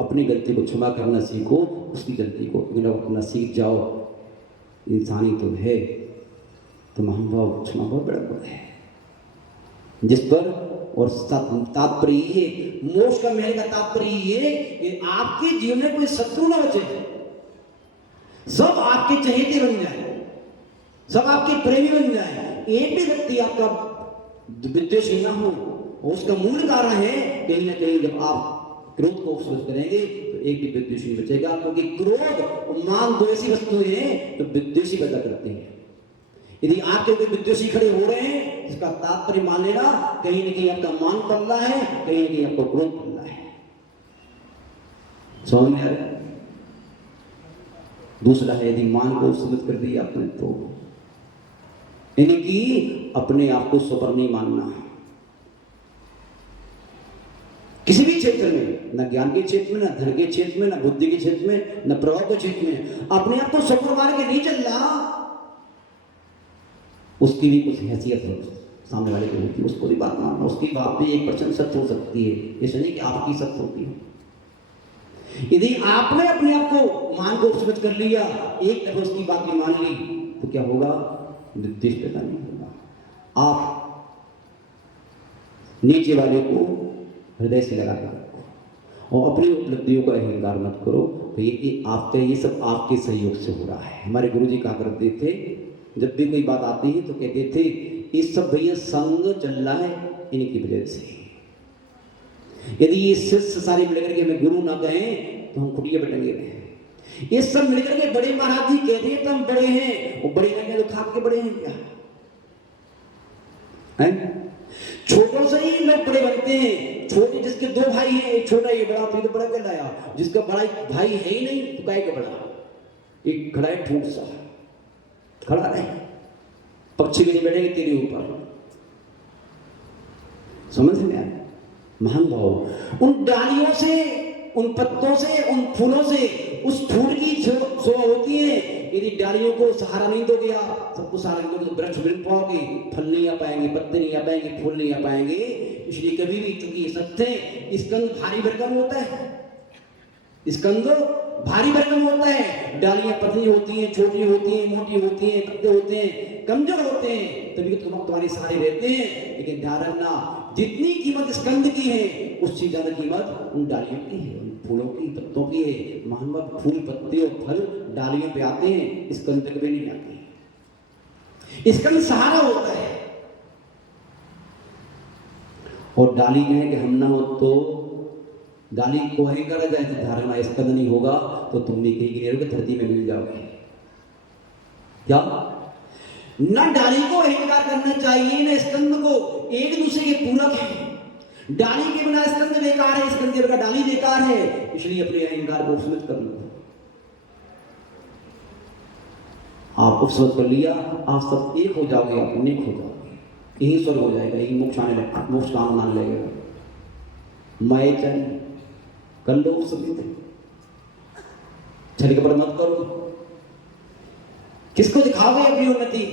अपनी गलती को क्षमा करना सीखो, उसकी गलती को अपना सीख जाओ। इंसानी तो है तो महानुभाव क्षमा बहुत बड़ा गुण है जिस पर, और तात्पर्य है मोक्ष का महल का तात्पर्य है कि आपके जीवन में कोई शत्रु न बचे, सब आपके चहेते बन जाए, सब आपके प्रेमी बन जाए। एक भी व्यक्ति आपका विद्वेषी ना हो, उसका मूल कारण है कहीं ना कहीं जब आप क्रोध को उपसर्ग करेंगे तो एक भी विद्वेषी बचेगा, क्योंकि क्रोध और मान दो ऐसी वस्तुएं हैं तो विद्वेषी पैदा करते हैं। यदि आपके कोई विद्वेषी खड़े हो रहे हैं, इसका तात्पर्य मान लेना कहीं ना कहीं आपका मान पल रहा है, कहीं ना कहीं आपको क्रोध पल रहा है। समझ में आ रहा है? दूसरा है, यदि मान को उपसर्ग कर दिया आपने तो यानी कि अपने आप को स्वपर नहीं मानना। किसी भी क्षेत्र में, न ज्ञान के क्षेत्र में, न धन के क्षेत्र में, न बुद्धि के क्षेत्र में, न प्रभाव के क्षेत्र में, अपने आप को स्वपर मान के नहीं चल रहा, उसकी भी कुछ हैसियत है सामने वाले की होती है, उसको भी बात मानना, उसकी बात भी 1% सत्य हो सकती है, ऐसा नहीं कि आपकी सत्य होती है। यदि आपने अपने आप को मान को उपसर्ग कर लिया, एक दफा उसकी बात भी मान ली, तो क्या होगा? विद्वेष पैदा नहीं होगा। आप नीचे वाले को हृदय से लगा के रखो और अपनी उपलब्धियों का अहंकार मत करो। तो ये आपका, ये सब आपके सहयोग से हो रहा है। हमारे गुरुजी कहा करते थे, जब भी कोई बात आती है तो कहते थे ये सब भैया संग चल रहा है इनकी वजह से। यदि ये शिष्य सारे मिलकर के हमें गुरु ना कहें तो हम खुटिया बैठेंगे। ये सब मिलकर के बड़े महाराज जी कहते हैं तो हम बड़े हैं, और बड़े नहीं तो खाप के बड़े हैं क्या? हैं? छोटों से ही लोग बड़े बनते हैं। छोटे जिसके 2 भाई हैं, एक छोटा एक बड़ा, फिर तो बड़ा कहलाया। जिसका बड़ा भाई है ही नहीं तो काहे का बड़ा? एक खड़ा है ठूठ सा, खड़ा रहे, पक्षी भी नहीं बैठेंगे तेरे ऊपर। समझ में आया? महान भाव, उन डालियों से, उन पत्तों से, उन फूलों से उस फूल की शोभा होती है। यदि डालियों को सहारा नहीं दोगे, आप सबको सहारा नहीं दोगे तो वृक्ष गिर पाओगे, फल नहीं आ पाएंगे, पत्ते नहीं आ पाएंगे, फूल नहीं आ पाएंगे। इसलिए कभी भी, चूंकि सत्य है, स्कंद भारी भरकम होता है, स्कंद भारी भरकम होता है, डालियां पतली होती हैं, छोटी होती हैं, मोटी होती हैं, पत्ते होते हैं, कमजोर होते हैं, तभी तो तुम्हारे सहारे रहते हैं। लेकिन ध्यान रखना, जितनी कीमत स्कंद की है उससे ज्यादा कीमत उन डालियों की है, उन फूलों की, पत्तों की है। महानुभाव, फूल, पत्ते और फल डालियों पे आते हैं, स्कंद पे कभी नहीं आते। स्कंद सहारा होता है और डाली कहे कि हम ना हो तो डाली को अहंकार जाए तो धारणा स्कंद नहीं होगा तो तुम भी कहीं गिरे धरती में मिल जाओगे। क्या न डाली को अहंकार करना चाहिए न स्कंद को, एक दूसरे के पूरक है। डाली के बिना स्कंद बेकार है, स्कंद के बिना डाली बेकार है, इसलिए अपने अहंकार को उपसमित कर लो। आप उपसमित कर लिया, आप सब एक हो जाओगे, आप अनेक हो जाओगे, यही स्वर्ग हो जाएगा, यही मोक्ष आने लगेगा, मोक्ष का आनंद आने लगेगा। मैं चाहिए कर लो उपसमित, छल कपट मत करो। किसको दिखाओगे अपनी उन्नति?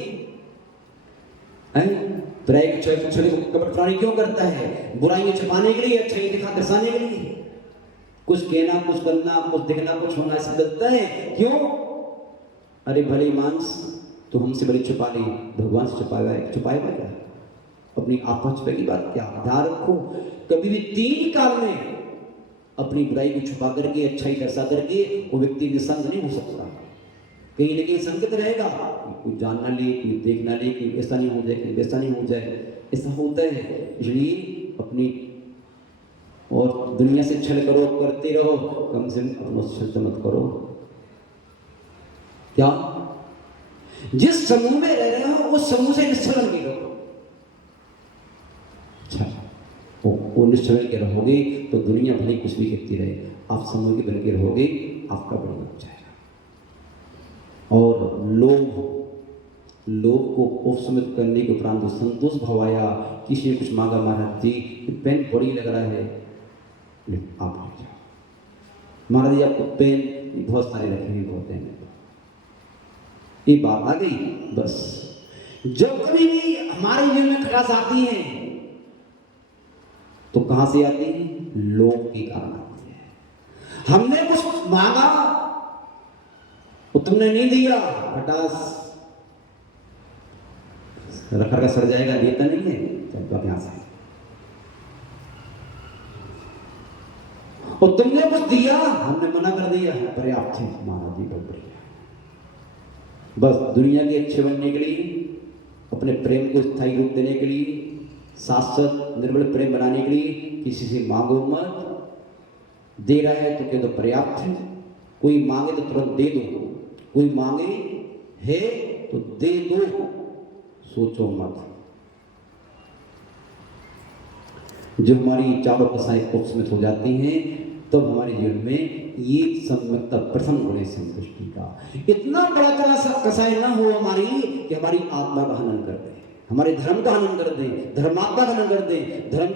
कपट प्राणी क्यों करता है? बुराइयां छुपाने के लिए, अच्छाई दिखा दर्शाने के लिए। कुछ कहना, कुछ करना, कुछ दिखना, कुछ होना ऐसा लगता है। क्यों? अरे भले मांस तो हमसे बड़ी छुपा ली, भगवान से छुपाएगा क्या? अपनी आत्मा छुपाएगी बात क्या? ध्यान रखो, कभी भी तीन काल में अपनी बुराई को छुपा करके अच्छाई दर्शा करके वो व्यक्ति निसंग नहीं हो सकता। कहीं ना कहीं संकट रहेगा, कोई जानना ले, कोई देखना ले, कोई ऐसा नहीं हो जाए, कोई वैसा नहीं हो जाए, ऐसा होता है। इसलिए अपनी और दुनिया से छल करो, करते रहो, कम से कम अपनों से छल मत करो। क्या? जिस समूह में रह रहे हो उस समूह से निश्चल बन के रहो। अच्छा, वो निश्चल के रहोगे तो दुनिया भले कुछ भी कहती रहे, आप समूह के बन के रहोगे, आपका बढ़िया हो जाएगा। और लोभ को उपसमित करने के उपरांत संतोष भाव आया। किसी ने कुछ मांगा, महाराज जी पेन बड़ी लग रहा है, आप आ जाओ। महाराज जी आपको पेन बहुत सारे रखे हैं, बहुत हैं, ये बात आ गई। बस जब कभी भी हमारे जीवन में खटास आती है तो कहां से आती है? लोभ के कारण आती है। हमने कुछ मांगा तो तुमने नहीं दिया, खटास रखा सर जाएगा, देता नहीं है, चल यहां से। और तुमने कुछ दिया, हमने मना कर दिया, पर्याप्त है महाराज जी, बहुत बढ़िया। बस दुनिया के अच्छे बनने के लिए, अपने प्रेम को स्थायी रूप देने के लिए, शाश्वत निर्मल प्रेम बनाने के लिए किसी से मांगो मत। दे रहा है तो कह दो पर्याप्त है। कोई मांगे तो तुरंत दे दो, कोई मांगे है तो दे दो, सोचो मत। जब हमारी चारों कसाएं उपसमित हो जाती हैं तब हमारे जीवन में ये सम्यकता प्रथम गुण है संतुष्टि का। इतना बड़ा कसाय न हो हमारी कि हमारी आत्मा का हनन कर दे, हमारे धर्म का हनन कर दे, धर्मात्मा का हनन कर दे, धर्म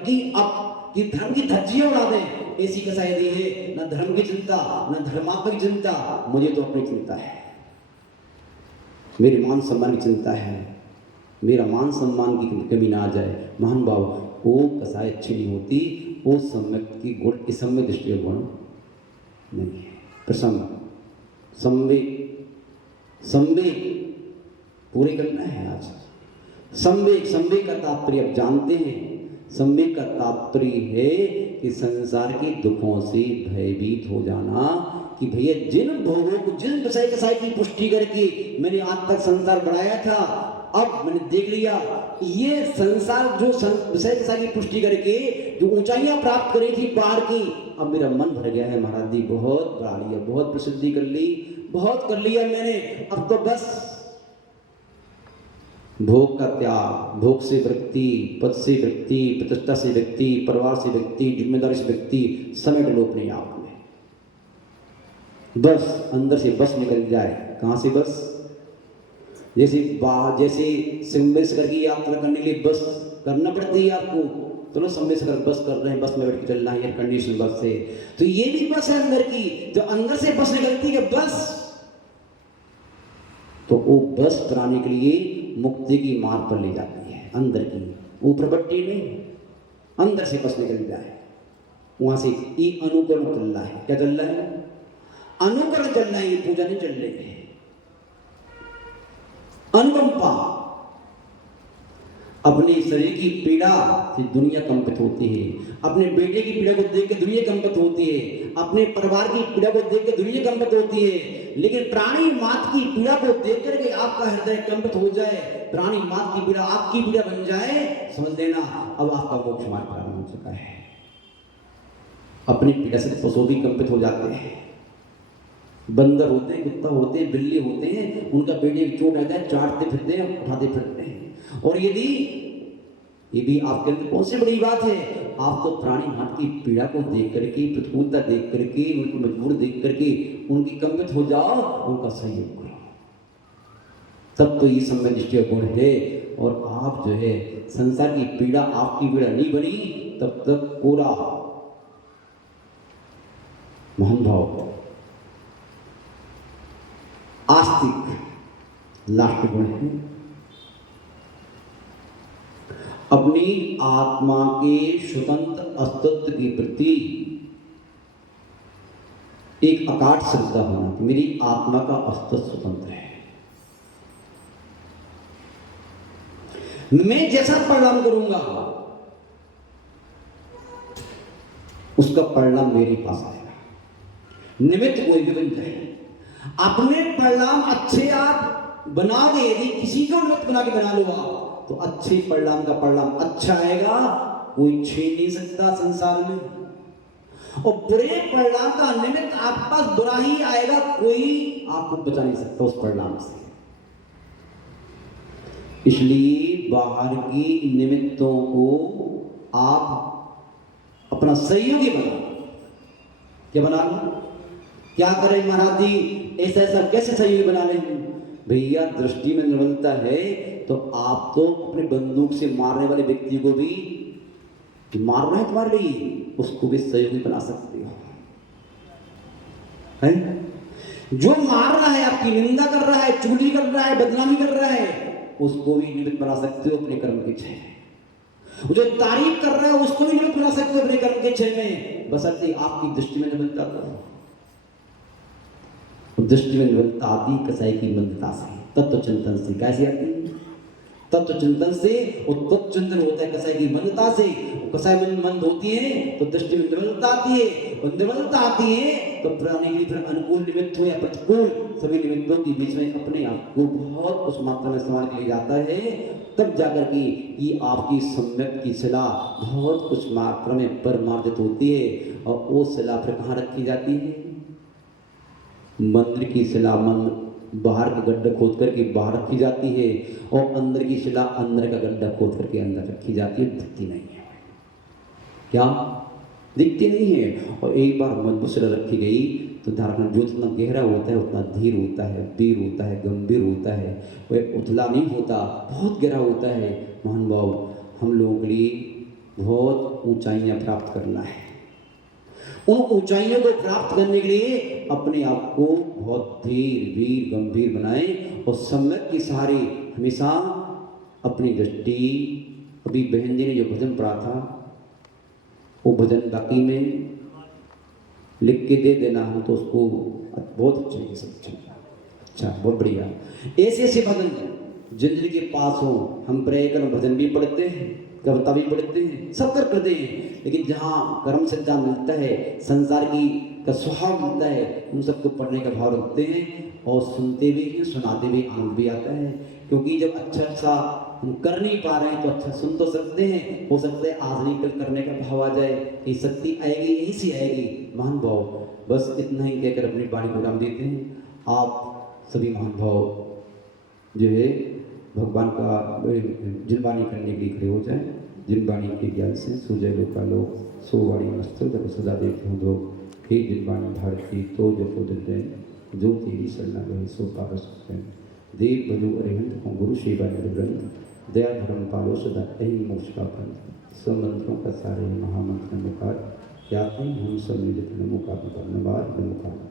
की धज्जियां उड़ा दे। ऐसी कसाई दी है, न धर्म की चिंता न धर्मात्मा की चिंता, मुझे तो अपनी चिंता है, मेरे मान सम्मान की चिंता है, मेरा मान सम्मान की कमी ना आ जाए। महान भाव वो कसाई अच्छी नहीं होती, वो सम्यक की गुण, इस सम्यक दृष्टि गुण नहीं है। प्रसन्न संवेग पूरे करना है आज। संवेग का तात्पर्य आप जानते हैं। संवेग का तात्पर्य है कि संसार के दुखों से भयभीत हो जाना, कि भैया जिन भोगों को, जिन विषय कसाई की पुष्टि करके मैंने आज तक संसार बढ़ाया था, अब मैंने देख लिया ये संसार जो विषय कसाई की पुष्टि करके जो ऊंचाइयां प्राप्त करी थी पार की, अब मेरा मन भर गया है महाराज जी, बहुत बढ़ा लिया, बहुत प्रसिद्धि कर ली, बहुत कर लिया मैंने, अब तो बस भोग का त्याग, भोग से व्यक्ति, पद से व्यक्ति, प्रतिष्ठा से व्यक्ति, परिवार से व्यक्ति, जिम्मेदारी से व्यक्ति, समय के लोग नहीं आप में, बस अंदर से बस निकल जाए। कहाँ से बस? जैसे सिम्बेश्वर की यात्रा करने के लिए बस करना पड़ती है आपको, चलो सिम्बेश्वर बस कर रहे हैं, बस में बैठ के चलना है, एयर कंडीशन बस से, तो ये भी बस है अंदर की, जो अंदर से बस निकलती है बस, तो वो बस कराने के लिए मुक्ति की मार्ग पर ले जाती है, अंदर की, ऊपर पट्टी नहीं, अंदर से बस निकल जाए। वहां से ये अनुकरण चल रहा है। क्या चल रहा है? अनुकरण चल रहा है, ये पूजा नहीं चल रही है। अनुकंपा, अपने शरीर की पीड़ा से दुनिया कंपित होती है, अपने बेटे की पीड़ा को देख के दुनिया कंपित होती है, अपने परिवार की पीड़ा को देख के दुनिया कंपित होती है, लेकिन प्राणी मात की पीड़ा को देख करके आपका हृदय कंपित हो जाए, प्राणी मात की पीड़ा आपकी पीड़ा बन जाए, समझ लेना अब आपका मोक्ष मार्ग प्रारंभ हो चुका है। अपनी पीड़ा से पशु भी कंपित हो जाते हैं। बंदर होते हैं, कुत्ता होते हैं, बिल्ली होते हैं, उनका पेट में चोट आ जाए चाटते फिरते हैं, उठाते फिरते हैं। और यदि आपके अंदर कौन सी बड़ी बात है, आप तो प्राणी मात्र की पीड़ा को देख करके, प्रतिकूलता देख करके, उनको मजबूर देख करके उनकी कंपित हो जाओ, उनका सहयोग करो, तब तो ये समय निष्ठा गुण है। और आप जो है संसार की पीड़ा आपकी पीड़ा नहीं बनी, तब तक पूरा मोहन भाव आस्तिक लास्ट गुण है। अपनी आत्मा के स्वतंत्र अस्तित्व के प्रति एक अकाट श्रद्धा होना, मेरी आत्मा का अस्तित्व स्वतंत्र है, मैं जैसा परिणाम करूंगा उसका परिणाम मेरे पास आएगा। निमित्त कोई भी बन जाए, अपने परिणाम अच्छे आप बना ले, यदि किसी को निमित्त बना के बना लो आप, तो अच्छे परिणाम का परिणाम अच्छा आएगा, कोई छीन नहीं सकता संसार में। और बुरे परिणाम का निमित्त आपके पास बुरा ही आएगा, कोई आपको बचा नहीं सकता उस परिणाम से। इसलिए बाहर की निमित्तों को आप अपना सहयोगी बना। क्या बना लो? क्या करें महाराज जी, ऐसा ऐसा कैसे सहयोगी बना लें? भैया दृष्टि में निर्बलता है तो आप तो अपने बंदूक से मारने वाले व्यक्ति को भी मार रहा है तुम्हारे लिए, उसको भी सहयोगी बना सकते हो, है? जो मार रहा है, आपकी निंदा कर रहा है, चुगली कर रहा है, बदनामी कर रहा है, उसको भी निमित्त बना सकते हो अपने कर्म के छह। जो तारीफ कर रहा है उसको भी निमित्त बना सकते हो अपने कर्म के छह में, बशर्ते आपकी दृष्टि में निर्बलता करो। दृष्टि में निर्बलता आती कसाई की मंदता से, तत्व चिंतन से। कैसे आती? तत्व चिंतन से। और तत्व चिंतन होता है कसाई की मंदता से। कसाई मंद होती है तो दृष्टि में निर्बलता आती है, और निर्बलता आती है तो प्राणी की फिर अनुकूल निमित्त हो या प्रतिकूल सभी निमित्तों के बीच में अपने आप को बहुत उस मात्रा में संभाल के ले जाता है, तब जाकर के ये आपकी सम्यक की शिला बहुत कुछ मात्रा में परमार्जित होती है। और वो शिला फिर कहाँ रखी जाती है? मंदिर की शिला बाहर का गड्ढा खोद करके बाहर रखी जाती है, और अंदर की शिला अंदर का गड्ढा खोद करके अंदर रखी जाती है। दिखती नहीं है, क्या दिखती नहीं है। और एक बार मजबूत शिला रखी गई तो धारणा जो जितना गहरा होता है उतना धीर होता है, वीर होता है, गंभीर होता है, वह उथला नहीं होता, बहुत गहरा होता है। महान भाव, हम लोगों के लिए बहुत ऊंचाइयां प्राप्त करना है। उन ऊंचाइयों को प्राप्त करने के लिए अपने आप को बहुत धीर, वीर, गंभीर बनाएं, और सम्यक के सहारे हमेशा अपनी दृष्टि। अभी बहन जी ने जो भजन पढ़ा था वो भजन बाकी में लिख के दे देना, हम तो उसको बहुत अच्छे से अच्छा, बहुत बढ़िया। ऐसे ऐसे भजन जिंदगी के पास हो, हम प्रे कर भजन भी पढ़ते हैं, कविता भी पढ़ते हैं, सब करते हैं, लेकिन जहाँ कर्म श्रद्धा मिलता है, संसार की का स्वभाव मिलता है, उन सबको पढ़ने का भाव रखते हैं और सुनते भी हैं, सुनाते भी, आनंद भी आता है। क्योंकि जब अच्छा हम कर नहीं पा रहे हैं तो अच्छा सुन तो सकते हैं, हो सकता है आज नहीं कल करने का भाव आ जाए, ये शक्ति आएगी, यहीं से आएगी। महान भाव, बस इतना ही कहकर अपनी वाणी को विराम देते हैं। आप सभी महान भाव जो है भगवान का जिनवाणी करने के लिए खड़े हो जाए। जिनवाणी के ज्ञान से सूजय लोकालोक सोवाणी मस्तक सदा देते हो लोग। हे जिनवाणी भारती तो जो जो तेरी शरणा गए सो पारस देव बलु अरिहंत हो गुरु सेवा ग्रंथ दया धर्म पालो सदा यही मोक्ष का पंथ। सब मंत्रों का सारे महामंत्र नमोकार याते हम सब मिलित नमोकार नमोकार नमोकार।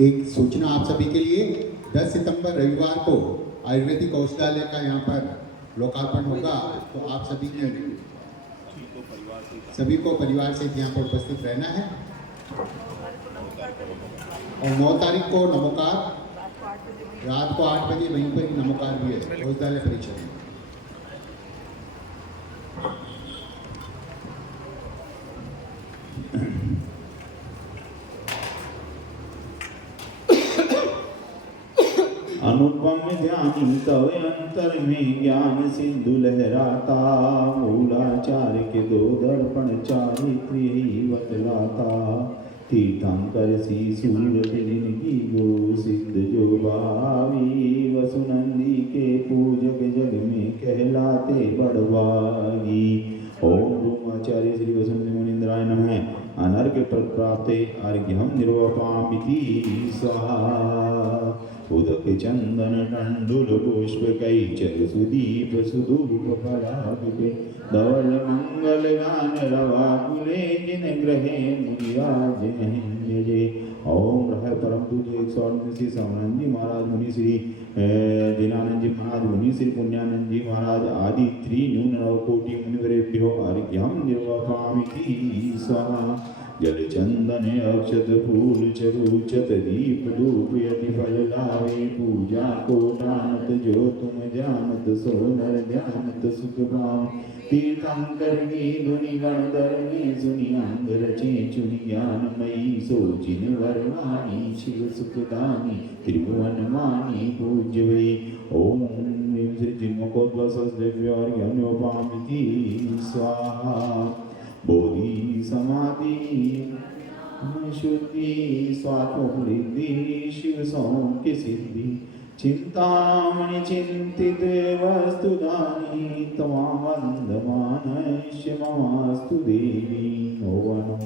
एक सूचना आप सभी के लिए, 10 सितंबर रविवार को आयुर्वेदिक औषधालय का यहाँ पर लोकार्पण होगा, तो आप सभी ने सभी को परिवार से यहाँ पर उपस्थित रहना है। और 9 तारीख को नमोकार रात को 8 बजे वहीं पर ही नमोकार भी है भोजदालय परिसर में। अनुपम ध्यान तव अंतर में ज्ञान सिंधु लहराता, मूलाचार्य के 2 दर्पण चारित्री ही बतलाता। तीर्थंकर सी सूरत जिनकी गो सिद्ध जो भावी, वसुनंदी के पूजक जग में कहलाते बड़वागी। ओम ब्रह्माचार्य श्री वसुंधरा मुनीन्द्राय नमः। अनर्घ्य प्राप्ते अर्घ्यम निर्वपामिति स्वाहा। उदक चंदन टंडुल पुष्प कैचर सुदीप सुधूप फलाकुले, धवल मंगल गान रवाकुले, जिन ग्रहे मुनिराज जे। ओम रह परम पूज्य 108 श्री सवनंद जी महाराज मुनि श्री दीनानंद जी महाराज मुनि श्री पुण्यानंद जी महाराज आदि त्रिनून नवकोटि मुनिवरेभ्यो अर्घ्यम निर्वपामिति स्वाहा। जल चंदन अक्षत फूल चरुचत दीप धूप यदि फल लावे, पूजा को जानत जो तुम जानत, सो नर ध्यानत सुख पाओ। तीर्थंकर की धुनि गण दर में सुनि, अंग रचे चुनि ज्ञानमयी, सो जिन वरवाणी शिव सुखदानी, त्रिभुवन मानी पूज्य वै। ओम श्री जिन्मकोद्वसद्व्योर्घ्यम्योपामिति स्वाहा। बोधि समाधि शुद्धि स्वात्मवृद्धि, शिव सौख्य सिद्धि, चिंतामणि चिंतित वस्तुदानी, तमाम वंदमानश्य ममास्तु देवी। नमः।